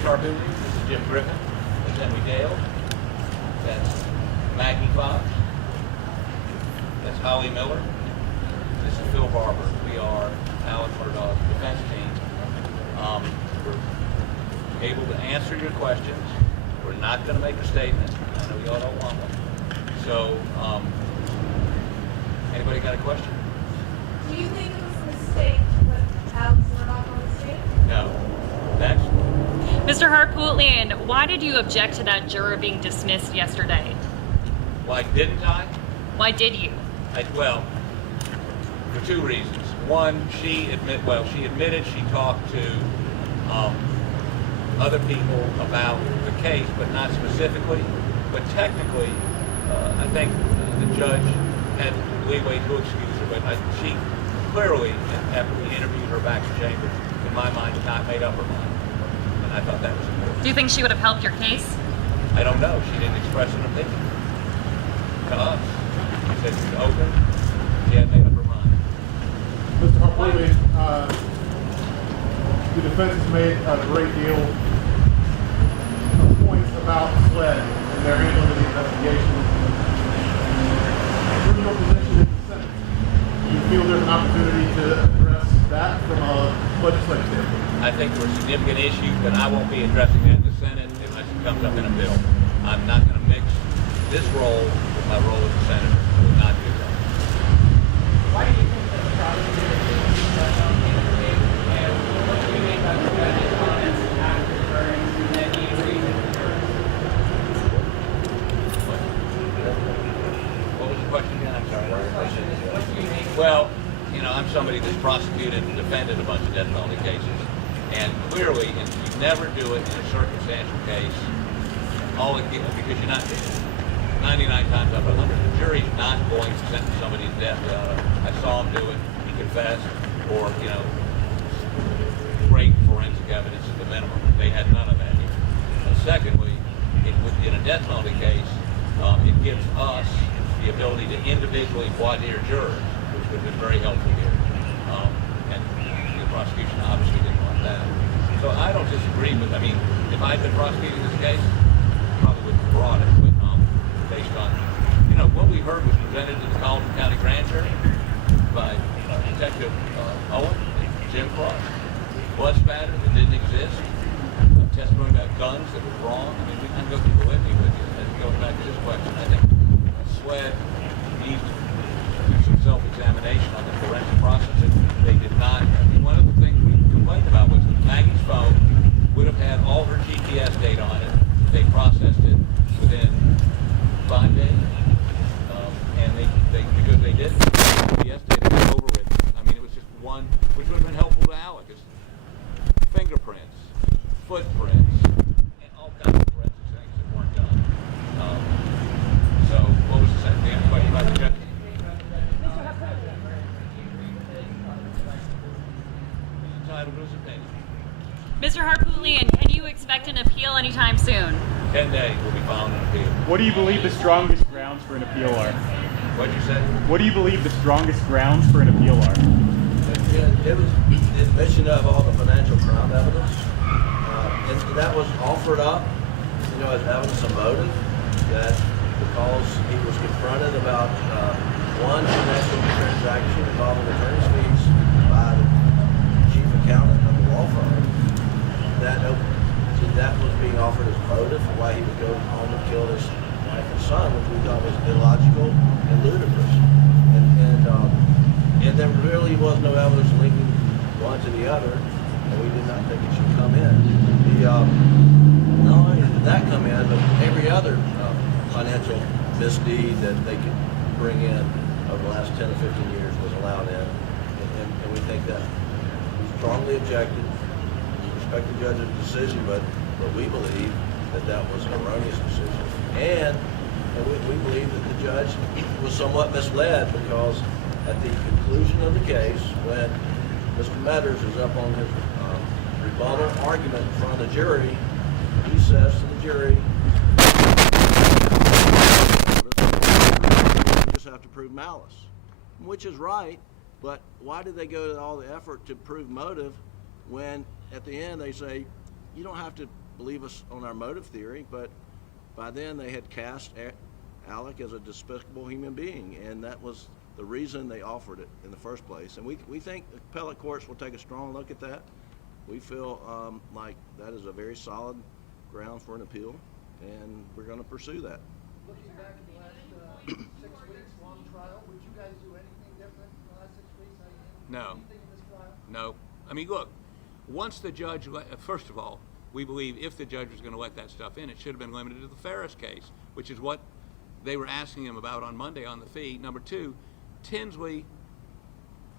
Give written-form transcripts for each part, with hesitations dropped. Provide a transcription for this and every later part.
Harpootlian. This is Jim Griffin. That's Henry Dale. That's Maggie Fox. That's Holly Miller. This is Phil Barber. We are Alex Murdaugh's defense team. We're able to answer your questions. We're not going to make a statement. I know y'all don't want one. So, anybody got a question? Do you think it was a mistake to put Alex Murdaugh on the stand? No. Next. Mr. Harpootlian, why did you object to that juror being dismissed yesterday? Why didn't I? Why did you? Well, for two reasons. One, she admitted she talked to other people about the case, but not specifically. But technically, I think the judge had leeway to excuse her, but she clearly, after we interviewed her back in chambers, in my mind, had not made up her mind. And I thought that was important. Do you think she would have helped your case? I don't know. She didn't express an opinion to us. She said she was open. She hadn't made up her mind. Mr. Harpootlian, the defense has made a great deal of points about SLED and their handling of the investigation. From your position in the Senate, do you feel there's an opportunity to address that from a legislative standpoint? I think there are significant issues, but I won't be addressing that in the Senate unless it comes up in a bill. I'm not going to mix this role with my role as a senator. I will not do that. Why do you think that the prosecutor didn't touch on the interview? And what do you think about the judge's comments after the verdict that he agreed with the jurors? What was the question again? I'm sorry. What do you think? Well, I'm somebody that's prosecuted and defended a bunch of death penalty cases. And clearly, if you never do it in a circumstantial case, because you're not, 99 times out of 100, the jury's not going to sentence somebody to death. I saw him do it, he confessed, or, great forensic evidence at the minimum. They had none of that here. And secondly, in a death penalty case, it gives us the ability to individually voir dire jurors, which would have been very helpful here. And the prosecution obviously didn't want that. So I don't disagree with, if I had been prosecuting this case, I probably wouldn't have brought it, but based on, what we heard was presented to the Colleton County Grand Jury by Detective Owen and Jim Cross. Blood spatter that didn't exist, testimony about guns that were wrong. We can go through the litany with you. And going back to this question, I think SLED needs to do some self-examination on the forensic process. They did not. One of the things we complained about was that Maggie's phone would have had all her GPS data on it. They processed it within 5 days, and because they did, GPS data was overwritten. It was just one, which would have been helpful to Alec, is fingerprints, footprints, and all kinds of forensic things that weren't done. So, what was the second thing? Question about the judge? Entitled to his opinion. Mr. Harpootlian, can you expect an appeal anytime soon? 10 days will be filing an appeal. What do you believe the strongest grounds for an appeal are? What'd you say? What do you believe the strongest grounds for an appeal are? It was the admission of all the financial crime evidence. And that was offered up, as evidence of motive, that because he was confronted about one financial transaction involving attorney's fees by the chief accountant of the law firm, that was being offered as motive for why he would go home and kill his wife and son, which we thought was illogical and ludicrous. And there really was no evidence linking one to the other, and we did not think it should come in. Not only did that come in, but every other financial misdeed that they could bring in over the last 10 or 15 years was allowed in. And we think that we strongly objected. We respect the judge's decision, but we believe that was an erroneous decision. And we believe that the judge was somewhat misled, because at the conclusion of the case, when Mr. Metters is up on his rebuttal argument in front of the jury, he says to the jury, you just have to prove malice, which is right, but why did they go to all the effort to prove motive when at the end they say, you don't have to believe us on our motive theory, but by then they had cast Alec as a despicable human being, and that was the reason they offered it in the first place. And we think the appellate courts will take a strong look at that. We feel like that is a very solid ground for an appeal, and we're going to pursue that. Looking back at the last 6 weeks long trial, would you guys do anything different in the last 6 weeks? No. Anything in this trial? No. I mean, look, once the judge, first of all, we believe if the judge was going to let that stuff in, it should have been limited to the Ferris case, which is what they were asking him about on Monday on the fee. Number two, Tinsley,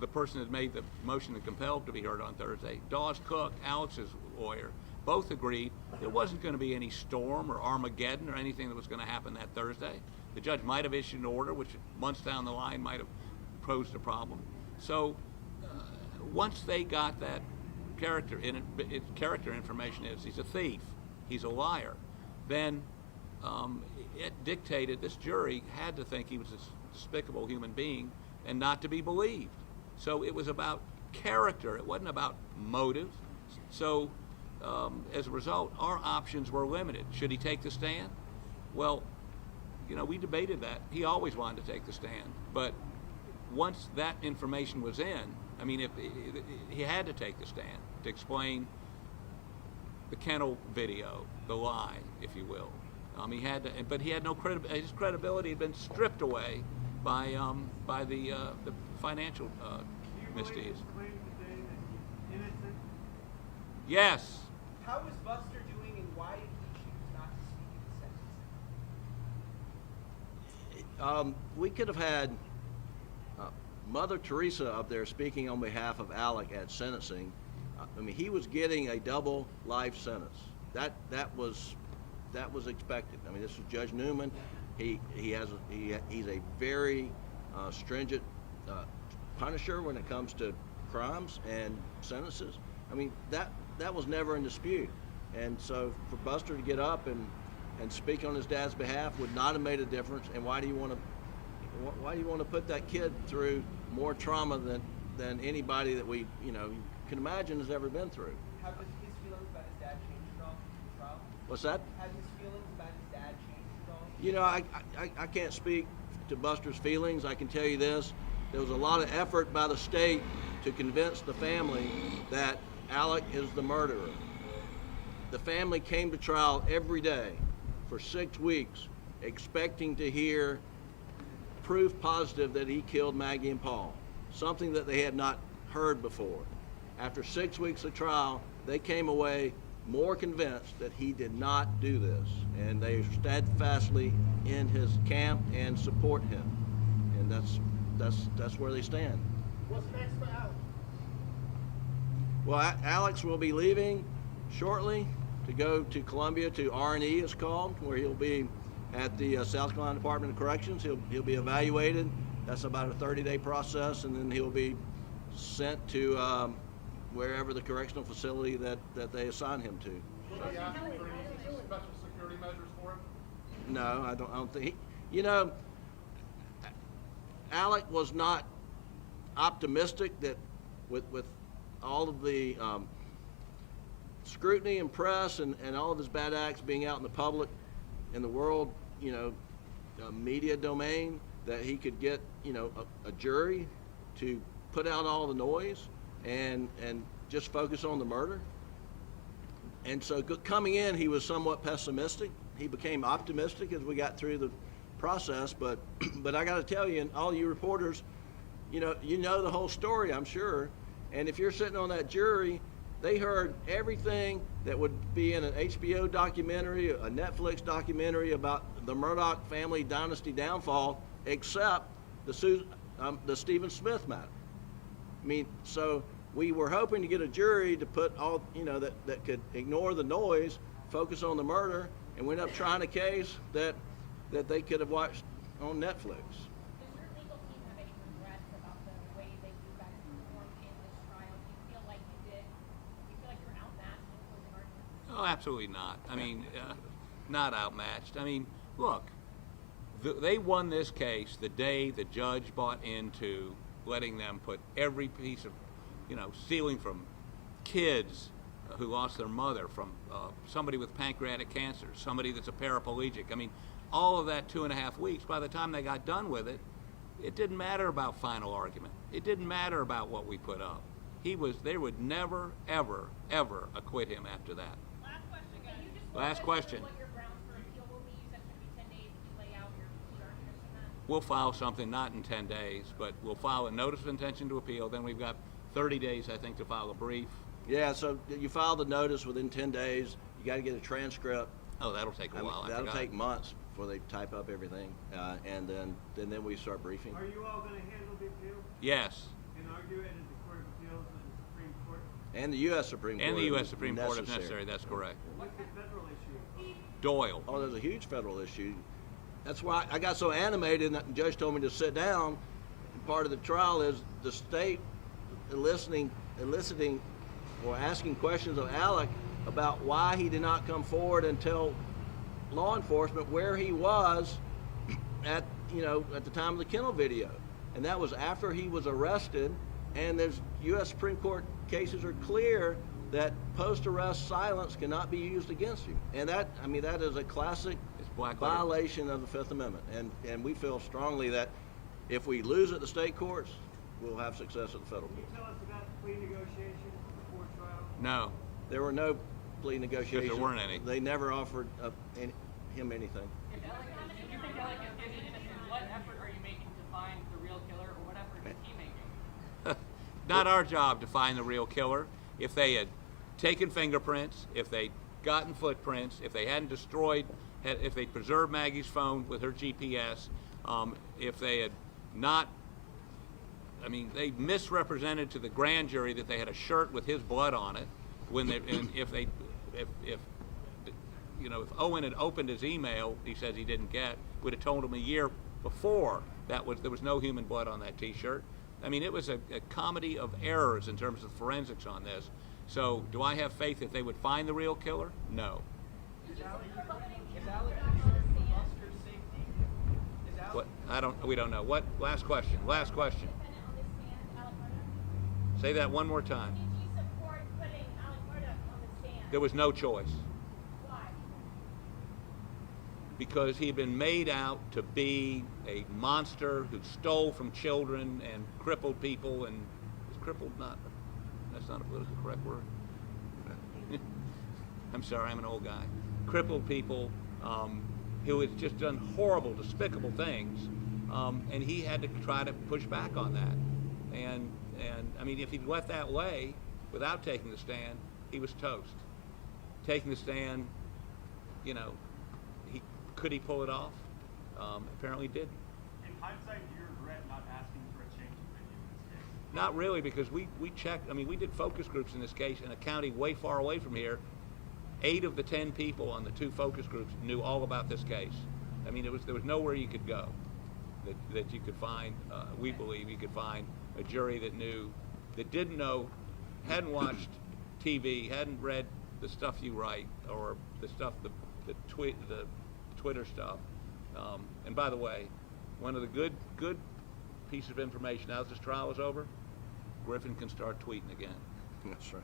the person that made the motion to compel to be heard on Thursday, Dawes Cook, Alex's lawyer, both agreed there wasn't going to be any storm or Armageddon or anything that was going to happen that Thursday. The judge might have issued an order, which months down the line might have posed a problem. So once they got that character information is he's a thief, he's a liar, then it dictated this jury had to think he was a despicable human being and not to be believed. So it was about character, it wasn't about motive. So as a result, our options were limited. Should he take the stand? Well, you know, we debated that. He always wanted to take the stand, but once that information was in, I mean, if he had to take the stand to explain the kennel video, the lie, if you will. He had to, but he had no credibility. His credibility had been stripped away by the financial misdeeds. Yes. How is Buster doing, and why did he choose not to speak in the sentencing? We could have had Mother Teresa up there speaking on behalf of Alec at sentencing. I mean, he was getting a double life sentence. That was expected. I mean, this is Judge Newman. He's a very stringent punisher when it comes to crimes and sentences. I mean, that was never in dispute. And so for Buster to get up and speak on his dad's behalf would not have made a difference. And why do you want to put that kid through more trauma than anybody that we can imagine has ever been through? Have his feelings about his dad changed at all in the trial? What's that? Have his feelings about his dad changed at all? You know, I can't speak to Buster's feelings. I can tell you this. There was a lot of effort by the state to convince the family that Alec is the murderer. The family came to trial every day for 6 weeks expecting to hear proof positive that he killed Maggie and Paul, something that they had not heard before. After 6 weeks of trial, they came away more convinced that he did not do this, and they steadfastly in his camp and support him, and that's where they stand. What's next for Alex? Well, Alex will be leaving shortly to go to Columbia to R&E, it's called, where he'll be at the South Carolina Department of Corrections. He'll be evaluated. That's about a 30-day process, and then he'll be sent to wherever the correctional facility that they assign him to. Will they ask for any special security measures for him? No, I don't think. Alec was not optimistic that with all of the scrutiny and press and all of his bad acts being out in the public, in the world, media domain, that he could get, a jury to put out all the noise and just focus on the murder. And so coming in, he was somewhat pessimistic. He became optimistic as we got through the process, but I got to tell you, and all you reporters, you know the whole story, I'm sure. And if you're sitting on that jury, they heard everything that would be in an HBO documentary, a Netflix documentary about the Murdaugh family dynasty downfall, except the Stephen Smith matter. I mean, so we were hoping to get a jury to put all, that could ignore the noise, focus on the murder, and we ended up trying a case that they could have watched on Netflix. Does your legal team have any regrets about the way that you guys performed in this trial? Do you feel like you did? Do you feel like you were outmatched in closing arguments? Oh, absolutely not. I mean, not outmatched. I mean, look, they won this case the day the judge bought into letting them put every piece of, stealing from kids, who lost their mother, from somebody with pancreatic cancer, somebody that's a paraplegic. I mean, all of that 2.5 weeks, by the time they got done with it, it didn't matter about final argument. It didn't matter about what we put up. They would never, ever, ever acquit him after that. Last question. What your grounds for appeal will be? You said it's going to be 10 days. Can you lay out your arguments in that? We'll file something, not in 10 days, but we'll file a notice of intention to appeal. Then we've got 30 days, I think, to file a brief. Yeah, so you file the notice within 10 days. You got to get a transcript. Oh, that'll take a while. That'll take months before they type up everything, and then we start briefing. Are you all going to handle the appeal Yes. and argue it at the Court of Appeals of the Supreme Court? And the U.S. Supreme Court. And the U.S. Supreme Court if necessary. That's correct. What's the federal issue? Doyle. Oh, there's a huge federal issue. That's why I got so animated, and the judge told me to sit down. Part of the trial is the state eliciting or asking questions of Alec about why he did not come forward and tell law enforcement where he was at the time of the kennel video. And that was after he was arrested, and there's U.S. Supreme Court cases are clear that post-arrest silence cannot be used against you. And that is a classic violation of the Fifth Amendment. And we feel strongly that if we lose at the state courts, we'll have success at the federal Can you courts. tell us about the plea negotiations before trial? No. There were no plea negotiations. Because there weren't any. They never offered him anything. If you think Alec is innocent, what effort are you making to find the real killer, or what effort is he making? Not our job to find the real killer. If they had taken fingerprints, if they'd gotten footprints, if they hadn't if they preserved Maggie's phone with her GPS, if they had not, they misrepresented to the grand jury that they had a shirt with his blood on it. If Owen had opened his email, he says he didn't get, would have told him a year before there was no human blood on that T-shirt. It was a comedy of errors in terms of forensics on this. So, do I have faith that they would find the real killer? No. Is Alec concerned for Buster's safety? Is Alec... We don't know. What? Last question. Last question. Defendant on the stand, Alec Murdaugh? Say that one more time. Did you support putting Alec Murdaugh on the stand? There was no choice. Why? Because he'd been made out to be a monster who stole from children and crippled people, and is crippled that's not a politically correct word. I'm sorry, I'm an old guy. Crippled people who has just done horrible, despicable things, and he had to try to push back on that. And if he'd left that way without taking the stand, he was toast. Taking the stand, could he pull it off? Apparently didn't. In hindsight, do you regret not asking for a change in venue in this case? Not really, because we checked. We did focus groups in this case in a county way far away from here. 8 of the 10 people on the 2 focus groups knew all about this case. There was nowhere you could go that you could find. We believe you could find a jury that didn't know, hadn't watched TV, hadn't read the stuff you write or the stuff the Twitter stuff. And by the way, one of the good pieces of information now that this trial is over, Griffin can start tweeting again. That's right.